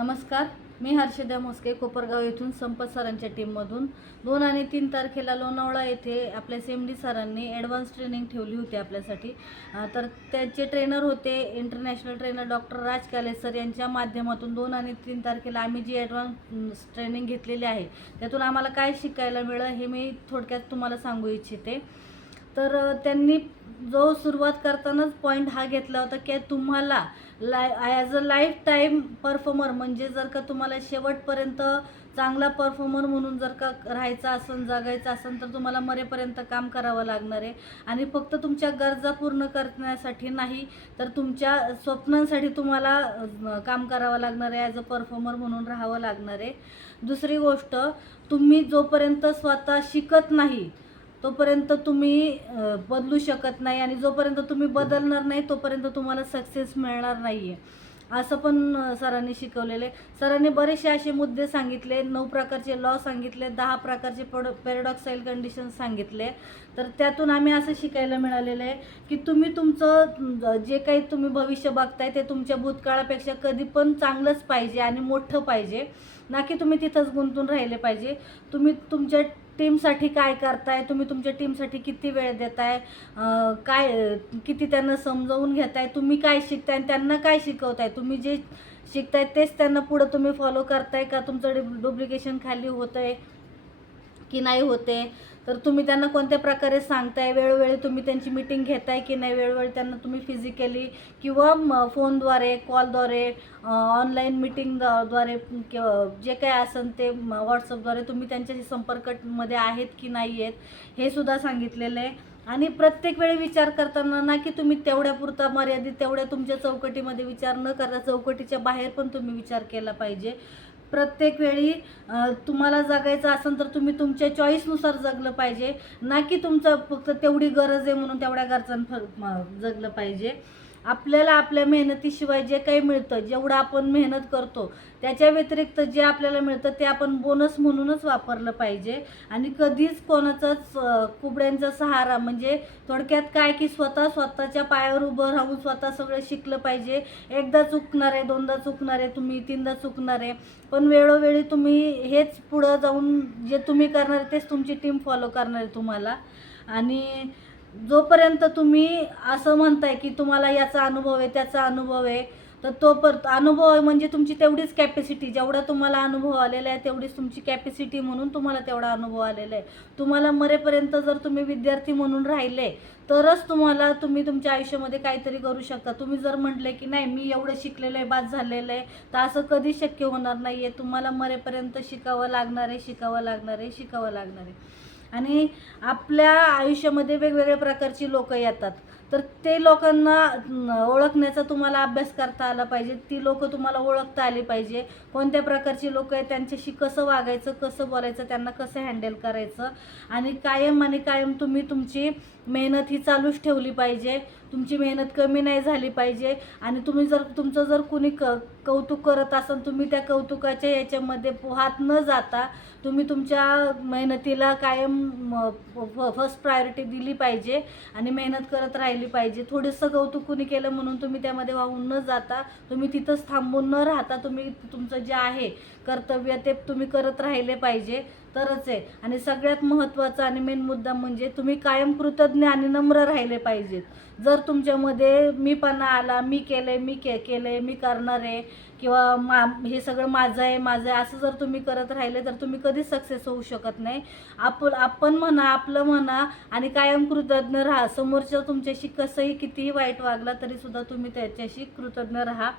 नमस्कार, मी हर्षदा मोस्के कोपरगाव येथून संपत सरांच्या टीममधून 2 आणि 3 तारखेला लोणावळा येथे आपल्या CMD सरांनी ॲडव्हान्स ट्रेनिंग ठेवली होती आपल्यासाठी. तर त्यांचे ट्रेनर होते इंटरनॅशनल ट्रेनर डॉक्टर राज काले सर यांच्या माध्यमातून 2 आणि 3 तारखेला आम्ही जी ॲडव्हान्स ट्रेनिंग घेतलेली आहे त्यातून आम्हाला काय शिकायला मिळालं हे मी थोडक्यात तुम्हाला सांगू इच्छिते. तर त्यांनी जो सुरुवात करतानाच पॉईंट हा घेतला होता की तुम्हाला as a life time performer, म्हणजे जर का तुम्हाला शेवटपर्यंत चांगला परफॉर्मर म्हणून जर का राहायचं असेल, जगायचं असेल, तर तुम्हाला मरेपर्यंत काम करावं लागणार आहे. आणि फक्त तुमच्या गरजा पूर्ण करण्यासाठी नाही, तर तुमच्या स्वप्नांसाठी तुम्हाला काम करावं लागणार आहे. ॲज अ परफॉर्मर म्हणून राहावं लागणार आहे. दुसरी गोष्ट, तुम्ही जोपर्यंत स्वतः शिकत नाही तोपर्यंत तुम्ही बदलू शकत नाही, आणि जोपर्यंत तुम्ही बदलणार नाही तोपर्यंत तुम्हाला सक्सेस मिळणार नाही आहे, असं पण सरांनी शिकवलेले. सरांनी बरेचसे असे मुद्दे सांगितले, 9 प्रकारचे लॉ सांगितले, 10 प्रकारचे पॅराडॉक्साईल कंडिशन्स सांगितले. तर त्यातून आम्ही असं शिकायला मिळालेलं आहे की तुम्ही तुमचं जे काही तुम्ही भविष्य बघताय ते तुमच्या भूतकाळापेक्षा कधी पण चांगलंच पाहिजे आणि मोठं पाहिजे, ना की तुम्ही तिथंच गुंतून राहिले पाहिजे. तुम्ही तुमच्या टीमसाठी काय करताय, तुम्ही तुमच्या टीमसाठी किती वेळ देताय, काय किती त्यांना समजावून घेताय, तुम्ही काय शिकताय आणि त्यांना काय शिकवताय, तुम्ही जे शिकताय तेच त्यांना पुढं तुम्ही फॉलो करताय का, तुमचं डुप्लिकेशन खाली होतं आहे की नाही होते, तर तुम्ही त्यांना कोणत्या प्रकारे सांगताय, वेळोवेळी तुम्ही त्यांची मीटिंग घेताय की नाही, वेळोवेळी त्यांना तुम्ही फिजिकली किंवा फोनद्वारे, कॉलद्वारे, ऑनलाईन मीटिंगद्वारे किंवा जे काय असेल ते व्हॉट्सअपद्वारे तुम्ही त्यांच्याशी संपर्कामध्ये आहेत की नाही आहेत, हे सुद्धा सांगितलेलं आहे. आणि प्रत्येक वेळी विचार करताना ना की तुम्ही तेवढ्यापुरता मर्यादित तेवढ्या तुमच्या चौकटीमध्ये विचार न करता चौकटीच्या बाहेर पण तुम्ही विचार केला पाहिजे. प्रत्येक वेळी तुम्हाला जगायचं असेल तर तुम्ही तुमच्या चॉईसनुसार जगलं पाहिजे, ना की तुमचं फक्त तेवढी गरज आहे म्हणून तेवढ्या गरजांना जगलं पाहिजे. आपल्याला आपल्या मेहनतीशिवाय जे काही मिळतं, जेवढं आपण मेहनत करतो त्याच्या व्यतिरिक्त जे आपल्याला मिळतं ते आपण बोनस म्हणूनच वापरलं पाहिजे. आणि कधीच कोणाचाच कुबड्यांचा सहारा, म्हणजे थोडक्यात काय की स्वतःच्या पायावर उभं राहून स्वतः सगळं शिकलं पाहिजे. एकदा चुकणार आहे, दोनदा चुकणार आहे, तुम्ही 3दा चुकणार आहे, पण वेळोवेळी तुम्ही हेच पुढं जाऊन जे तुम्ही करणार तेच तुमची टीम फॉलो करणार आहे तुम्हाला. आणि जोपर्यंत तुम्ही असं म्हणताय की तुम्हाला याचा अनुभव आहे, त्याचा अनुभव आहे, तर तो अनुभव आहे म्हणजे तुमची तेवढीच कॅपॅसिटी, जेवढा तुम्हाला अनुभव आलेला आहे तेवढीच तुमची कॅपॅसिटी म्हणून तुम्हाला तेवढा अनुभव आलेला आहे. तुम्हाला मरेपर्यंत जर तुम्ही विद्यार्थी म्हणून राहिले तरच तुम्ही तुमच्या आयुष्यामध्ये काहीतरी करू शकता. तुम्ही जर म्हटले की नाही मी एवढं शिकलेलं आहे, बाद झालेलं आहे, तर असं कधी शक्य होणार नाही आहे. तुम्हाला मरेपर्यंत शिकावं लागणार आहे, शिकावं लागणार आहे, शिकावं लागणार आहे. आणि आपल्या आयुष्यामध्ये वेगवेगळ्या प्रकारची लोक येतात, तर ते लोकांना ओळखण्याचा तुम्हाला अभ्यास करता आला पाहिजे. ती लोक तुम्हाला ओळखता आली पाहिजे, कोणत्या प्रकारची लोक आहेत, त्यांच्याशी कसं वागायचं, कसं बोलायचं, त्यांना कसं हँडल करायचं. आणि कायम तुम्ही तुमची मेहनत ही चालूच ठेवली पाहिजे. तुमची मेहनत कमी नाही झाली पाहिजे. आणि तुम्ही तुमचं जर कुणी कौतुक करत असाल, तुम्ही त्या कौतुकाच्या याच्यामध्ये पोहात न जाता तुम्ही तुमच्या मेहनतीला कायम फर्स्ट प्रायोरिटी दिली पाहिजे आणि मेहनत करत राहिली पाहिजे. थोडंसं कौतुक कुणी केलं म्हणून तुम्ही त्यामध्ये वाहून न जाता, तुम्ही तिथंच थांबून न राहता तुम्ही तुमचं जे आहे कर्तव्य ते तुम्ही करत राहिले पाहिजे, तरच आहे. आणि सगळ्यात महत्त्वाचा आणि मेन मुद्दा म्हणजे तुम्ही कायम कृतज्ञ आणि नम्र राहिले पाहिजेत. जर तुमच्यामध्ये मीपणा आला, मी केलंय, मी करणार आहे, किंवा हे सगळं माझं आहे असं जर तुम्ही करत राहिले तर तुम्ही कधीच सक्सेस होऊ शकत नाही. आपण म्हणा, आपलं म्हणा, आणि कायम कृतज्ञ राहा. समोरच्या तुमच्याशी कसंही कितीही वाईट वागला तरी सुद्धा तुम्ही त्याच्याशी कृतज्ञ राहा.